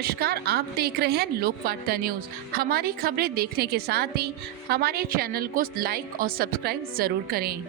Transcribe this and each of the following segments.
नमस्कार, आप देख रहे हैं लोकवार्ता न्यूज। हमारी खबरें देखने के साथ ही हमारे चैनल को लाइक और सब्सक्राइब जरूर करें।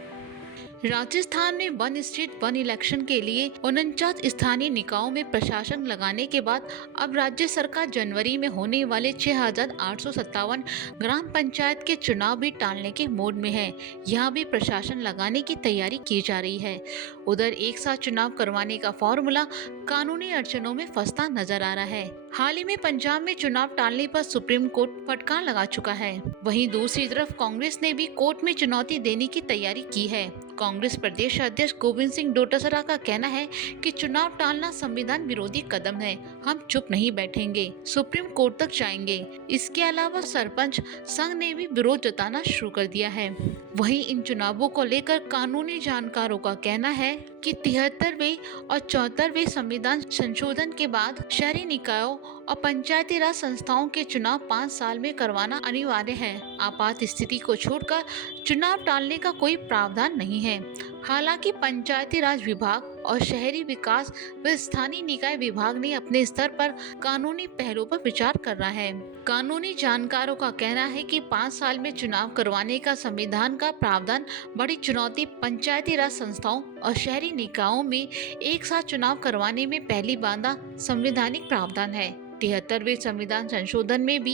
राजस्थान में वन स्टेट वन इलेक्शन के लिए 49 स्थानीय निकायों में प्रशासन लगाने के बाद अब राज्य सरकार जनवरी में होने वाले 6,857 ग्राम पंचायत के चुनाव भी टालने के मूड में है। यहाँ भी प्रशासन लगाने की तैयारी की जा रही है। उधर एक साथ चुनाव करवाने का फॉर्मूला कानूनी अड़चनों में फंसता नजर आ रहा है। हाल ही में पंजाब में चुनाव टालने पर सुप्रीम कोर्ट फटकार लगा चुका है। वहीं दूसरी तरफ कांग्रेस ने भी कोर्ट में चुनौती देने की तैयारी की है। कांग्रेस प्रदेश अध्यक्ष गोविंद सिंह डोटासरा का कहना है कि चुनाव टालना संविधान विरोधी कदम है, हम चुप नहीं बैठेंगे, सुप्रीम कोर्ट तक जाएंगे। इसके अलावा सरपंच संघ ने भी विरोध जताना शुरू कर दिया है। वहीं इन चुनावों को लेकर कानूनी जानकारों का कहना है कि 73वें और 74वें संविधान संशोधन के बाद शहरी निकायों और पंचायती राज संस्थाओं के चुनाव 5 साल में करवाना अनिवार्य है। आपात स्थिति को छोड़कर चुनाव टालने का कोई प्रावधान नहीं है। हालांकि पंचायती राज विभाग और शहरी विकास व स्थानीय निकाय विभाग ने अपने स्तर पर कानूनी पहलुओं पर विचार कर रहा है। कानूनी जानकारों का कहना है कि 5 साल में चुनाव करवाने का संविधान का प्रावधान बड़ी चुनौती पंचायती राज संस्थाओं और शहरी निकायों में एक साथ चुनाव करवाने में पहली बाधा संवैधानिक प्रावधान है। 73वें संविधान संशोधन में भी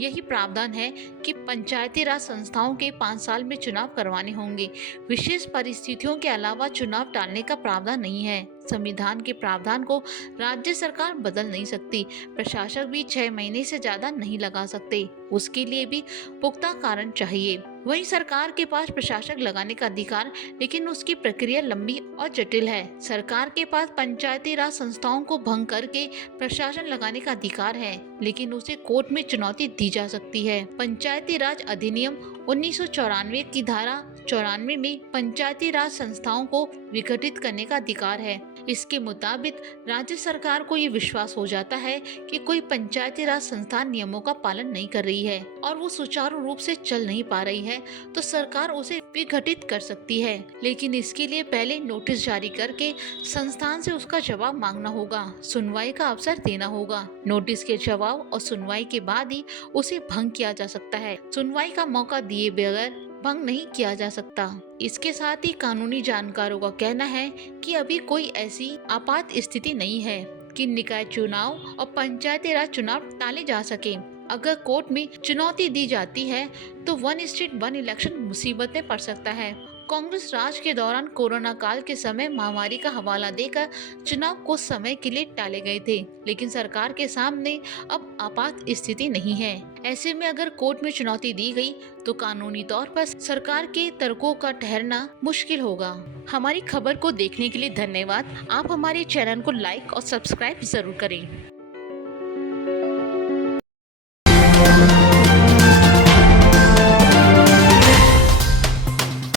यही प्रावधान है कि पंचायती राज संस्थाओं के 5 साल में चुनाव करवाने होंगे। विशेष परिस्थितियों के अलावा चुनाव टालने का प्रावधान नहीं है। संविधान के प्रावधान को राज्य सरकार बदल नहीं सकती। प्रशासक भी 6 महीने से ज्यादा नहीं लगा सकते, उसके लिए भी पुख्ता कारण चाहिए। वहीं सरकार के पास प्रशासक लगाने का अधिकार, लेकिन उसकी प्रक्रिया लंबी और जटिल है। सरकार के पास पंचायती राज संस्थाओं को भंग करके प्रशासन लगाने का अधिकार है, लेकिन उसे कोर्ट में चुनौती दी जा सकती है। पंचायती राज अधिनियम 1994 की धारा 94 में पंचायती राज संस्थाओं को विघटित करने का अधिकार है। इसके मुताबिक राज्य सरकार को ये विश्वास हो जाता है कि कोई पंचायती राज संस्था नियमों का पालन नहीं कर रही है और वो सुचारू रूप से चल नहीं पा रही है, तो सरकार उसे विघटित कर सकती है। लेकिन इसके लिए पहले नोटिस जारी करके संस्थान से उसका जवाब मांगना होगा, सुनवाई का अवसर देना होगा। नोटिस के जवाब और सुनवाई के बाद ही उसे भंग किया जा सकता है। सुनवाई का मौका दिए बगैर भंग नहीं किया जा सकता। इसके साथ ही कानूनी जानकारों का कहना है कि अभी कोई ऐसी आपात स्थिति नहीं है कि निकाय चुनाव और पंचायती राज चुनाव टाले जा सके। अगर कोर्ट में चुनौती दी जाती है तो वन स्टेट वन इलेक्शन मुसीबत में पड़ सकता है। कांग्रेस राज के दौरान कोरोना काल के समय महामारी का हवाला देकर चुनाव कुछ समय के लिए टाले गए थे, लेकिन सरकार के सामने अब आपात स्थिति नहीं है। ऐसे में अगर कोर्ट में चुनौती दी गई तो कानूनी तौर पर सरकार के तर्कों का ठहरना मुश्किल होगा। हमारी खबर को देखने के लिए धन्यवाद। आप हमारे चैनल को लाइक और सब्सक्राइब जरूर करें।